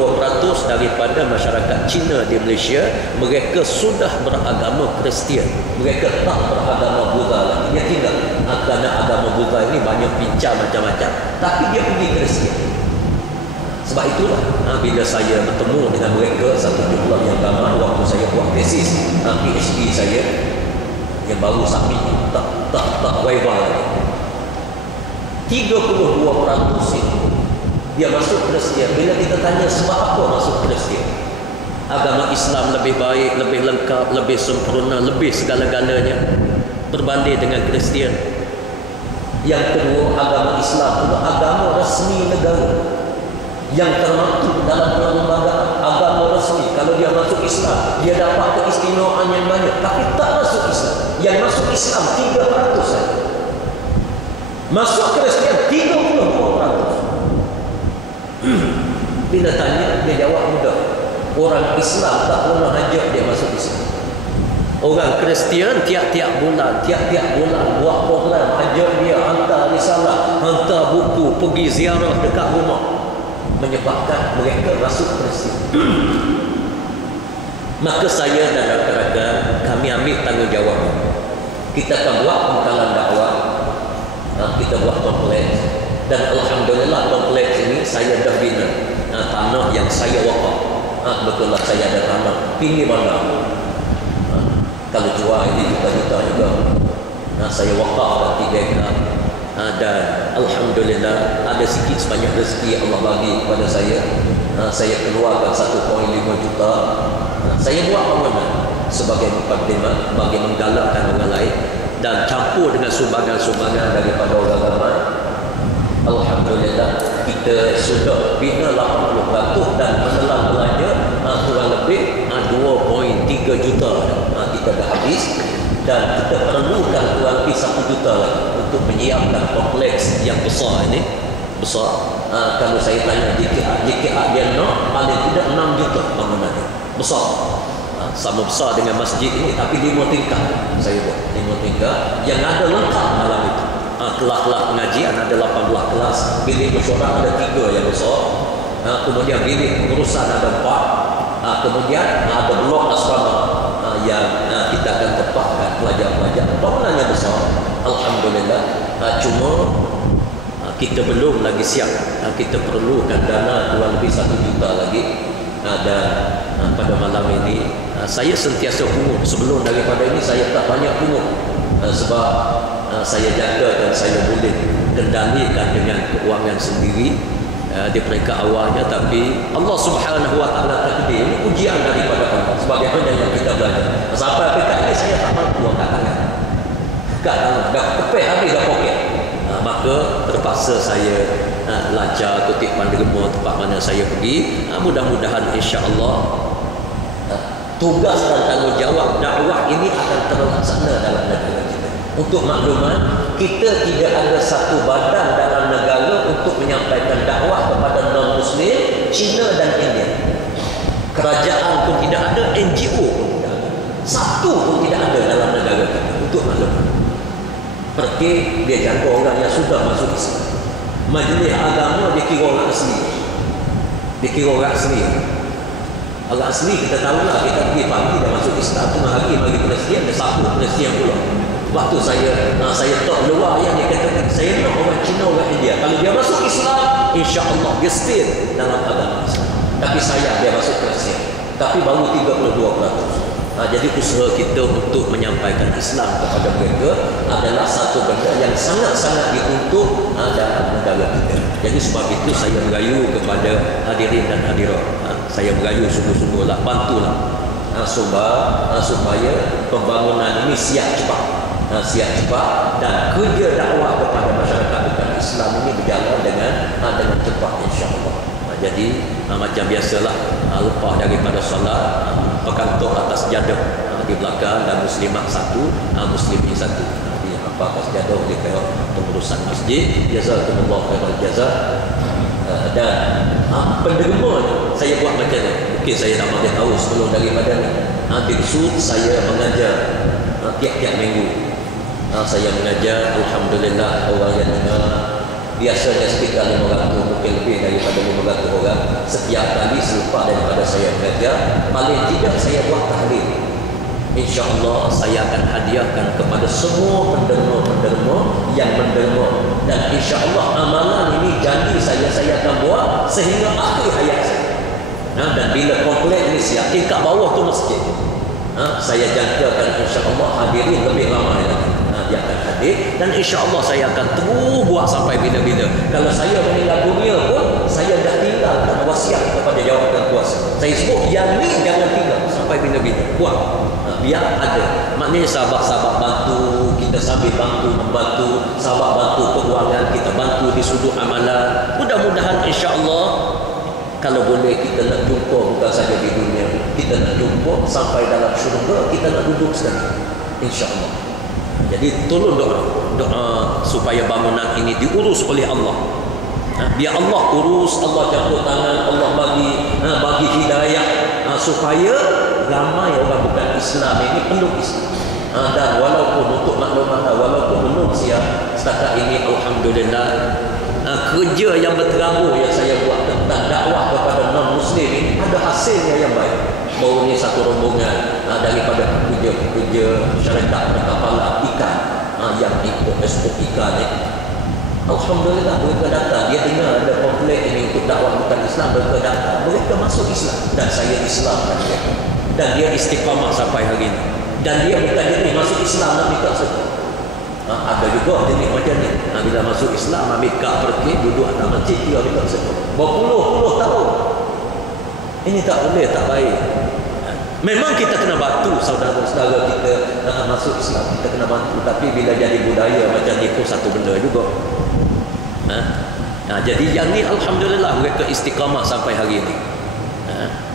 daripada masyarakat Cina di Malaysia, mereka sudah beragama Kristian. Mereka tak beragama Buddha lagi. Dia tinggal. Kerana agama Buddha ini banyak pincang macam-macam, tapi dia pergi Kristian. Sebab itulah bila saya bertemu dengan mereka satu jumlah yang ramai waktu saya buat tesis PhD saya yang baru submit, tak waiver lagi, 32% itu dia masuk Kristian. Bila kita tanya sebab apa masuk Kristian, agama Islam lebih baik, lebih lengkap, lebih sempurna, lebih segala-galanya berbanding dengan Kristian. Yang kedua, agama Islam itu agama resmi negara yang termaktub dalam perlembagaan agama resmi. Kalau dia masuk Islam, dia dapat keistimewaan yang banyak. Tapi tak masuk Islam, yang masuk Islam 3% saja. Masuk Kristian 32%. Bila tanya, dia jawab mudah. Orang Islam tak pernah ajak dia masuk Islam. Orang Kristian tiap-tiap bulan buat program, ajak dia hantar risalah, hantar buku, pergi ziarah dekat rumah, menyebabkan mereka masuk Kristian. Maka saya dan rakan-rakan kami ambil tanggungjawab. Kita akan buat pengkalan dakwah, kita buat kompleks, dan alhamdulillah kompleks ini saya dah bina. Tanah yang saya wakaf, betul lah saya ada tanah tinggi bandar. Kalau jual ini juta-juta juga. Saya wakaf 3 hektar. Dan alhamdulillah ada sikit sebanyak rezeki Allah bagi kepada saya. Saya keluarkan 1.5 juta. Saya buat bangunan sebagai mukadimah bagi menggalakkan orang lain dan campur dengan sumbangan-sumbangan daripada orang ramai. Alhamdulillah kita sudah bina 80% dan menelan belanja kurang lebih 2.3 juta kita dah habis, dan kita perlukan kurang lebih 1 juta lagi untuk menyiapkan kompleks yang besar ini. Besar, kalau saya tanya JKA dia nak paling tidak 6 juta bangunannya. Besar, sama besar dengan masjid ini, tapi 5 tingkat. Saya buat 5 tingkat yang ada lengkap dalam itu. Kelas-kelas pengajian ada 18 kelas, bilik bersorak ada 3 yang besar, kemudian bilik pengurusan ada 4, kemudian ada blok asrama yang kita akan tempatkan pelajar-pelajar. Bangunannya besar, alhamdulillah. Cuma kita belum lagi siap. Kita perlukan dana kurang lebih 1 juta lagi. Dan pada malam ini saya sentiasa pungut. Sebelum daripada ini saya tak banyak pungut, sebab saya jaga dan saya boleh kendalikan dengan keuangan sendiri di peringkat awalnya. Tapi Allah Subhanahu Wa Taala takdir, ini ujian daripada Allah sebagaimana yang kita belajar. Sampai peringkat ini saya tak mampu angkat tangan, dah kepek habis dah poket. Maka terpaksa saya lancar kutipan derma tempat mana saya pergi. Mudah-mudahan insya-Allah tugas dan tanggungjawab dakwah ini akan terlaksana dalam negara kita. Untuk maklumat, kita tidak ada satu badan dalam negara untuk menyampaikan dakwah kepada non-Muslim, China dan India. Kerajaan pun tidak ada, NGO pun tidak ada. Satu pun tidak ada dalam negara kita untuk maklum. Pergi dia jaga orang yang sudah masuk Islam. Majlis agama dia kira orang asli. Dia kira orang asli. Orang asli kita tahulah, kita pergi pagi dah masuk Islam, tengah hari bagi Palestin, dia sapu Palestin pula. Waktu saya tak luar yang dia kata, saya nak orang Cina, orang India. Kalau dia masuk Islam, insya-Allah dia stay dalam agama Islam. Tapi saya dia masuk Palestin. Tapi baru 32%. Jadi usaha kita untuk menyampaikan Islam kepada mereka adalah satu benda yang sangat-sangat dituntut dalam negara kita. Jadi sebab itu saya merayu kepada hadirin dan hadirat. Saya merayu sungguh-sungguhlah, bantulah supaya pembangunan ini siap cepat dan kerja dakwah kepada masyarakat bukan Islam ini berjalan dengan cepat insya-Allah. Jadi macam biasalah, lepas daripada solat berkantor atas jadah di belakang dan muslimat satu, muslimin satu. Atas jadah oleh pihak pengurusan masjid. Jazakumullah khairal jazak. Dan penderma saya buat macam ni. Mungkin saya nak bagi tahu sebelum daripada ni. Maksud saya mengajar tiap-tiap minggu. Saya mengajar, alhamdulillah orang yang dengar biasanya sekitar 500, mungkin lebih daripada 500 orang setiap kali selepas daripada saya mengajar. Paling tidak saya buat tahlil. InsyaAllah saya akan hadiahkan kepada semua penderma-penderma yang menderma. Dan insyaAllah amalan ini janji saya akan buat sehingga akhir hayat saya. Dan bila komplit ini siap, tingkat bawah tu masjid. Saya jangkakan insyaAllah hadirin lebih ramai lagi. Dia akan hadir dan insya-Allah saya akan terus buat sampai bila-bila. Kalau saya meninggal dunia pun saya dah tinggalkan wasiat kepada jawatan kuasa. Saya sebut yang ni jangan tinggal sampai bila-bila. Buat. Biar ada. Maknanya sahabat-sahabat bantu, kita sambil membantu, sahabat bantu keuangan, kita bantu di sudut amalan. Mudah-mudahan insya-Allah kalau boleh kita nak jumpa bukan saja di dunia, kita nak jumpa sampai dalam syurga, kita nak duduk sekali. Insya-Allah. Jadi tolong doa supaya bangunan ini diurus oleh Allah. Biar Allah urus, Allah campur tangan, Allah bagi hidayah supaya ramai orang bukan Islam ini peluk Islam. Dan walaupun untuk maklumat, walaupun belum siap setakat ini, alhamdulillah kerja yang berterabur yang saya buat tentang dakwah kepada non-Muslim ini ada hasilnya yang baik. Baru ni satu rombongan daripada kerja syarikat perkapalan ikan yang ikut ekspor ikan ni. Alhamdulillah mereka datang, dia dengar ada komplek ini untuk dakwah bukan Islam, mereka datang, mereka masuk Islam dan saya Islamkan mereka. Dan dia istiqamah sampai hari ini. Dan dia bukan jenis masuk Islam nak minta sedekah. Ada juga jenis macam ni. Bila masuk Islam ambil kad pergi duduk atas masjid dia minta sedekah. Berpuluh-puluh tahun. Ini tak boleh, tak baik. Memang kita kena bantu saudara-saudara kita masuk Islam, kita kena bantu. Tapi bila jadi budaya macam ni pun satu benda juga. Jadi yang ni alhamdulillah mereka istiqamah sampai hari ini.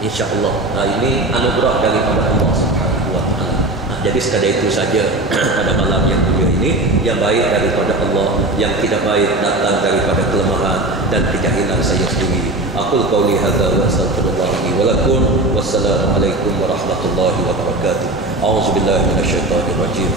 InsyaAllah. Ini anugerah daripada Allah Subhanahu wa taala. Jadi sekadar itu saja pada malam yang mulia ini, yang baik daripada Allah, yang tidak baik datang daripada kelemahan dan kejahilan saya sendiri. Aqul qauli hadza wa astaghfirullah li wa lakum. Wassalamualaikum warahmatullahi wabarakatuh. A'udzubillahi minasyaitonir rajim.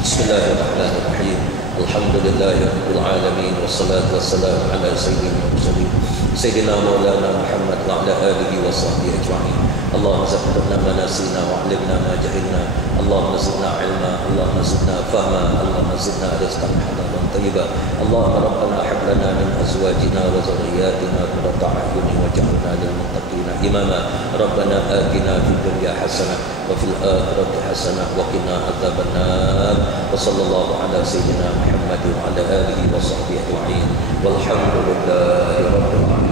Bismillahirrahmanirrahim. Alhamdulillahirabbil alamin wassalatu wassalamu ala sayyidil mursalin sayyidina maulana Muhammad wa ala alihi wa sahbihi ajma'in. اللهم زدنا ما نسينا وعلمنا ما جهلنا اللهم زدنا علما اللهم زدنا فهما اللهم زدنا رزقا حلالا طيبا اللهم ربنا هب لنا من ازواجنا وذرياتنا قرة اعين واجعلنا للمتقين اماما ربنا آتنا في الدنيا حسنة وفي الآخرة حسنة وقنا عذاب النار وصلى الله على سيدنا محمد وعلى آله وصحبه أجمعين والحمد لله رب العالمين.